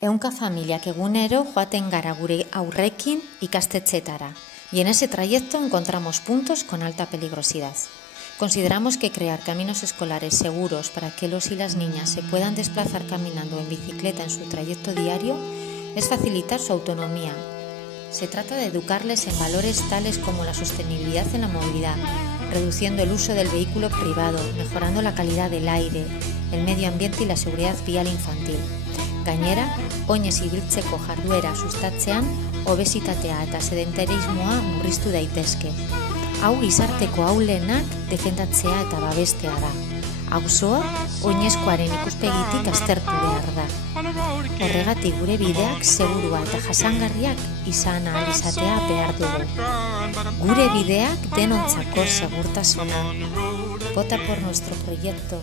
Ehunka familiak egunero joaten gara gure aurrekin ikastetxeetara, y en ese trayecto encontramos puntos con alta peligrosidad. Consideramos que crear caminos escolares seguros para que los y las niñas se puedan desplazar caminando o en bicicleta en su trayecto diario es facilitar su autonomía. Se trata de educarles en valores tales como la sostenibilidad en la movilidad, reduciendo el uso del vehículo privado, mejorando la calidad del aire, el medio ambiente y la seguridad vial infantil. Gainera, oinez ibiltzeko jarduera sustatzean, obesitatea eta sedentarismoa murriztu daitezke. Hau gizarteko ahulenak defendatzea eta babestea da. Auzoa oinezkoaren ikuspegitik aztertu behar da. Horregatik gure bideak segurua eta jasangarriak izan ahal izatea behar dugu. Gure bideak denontzako segurtasuna. Vota por nuestro proyecto.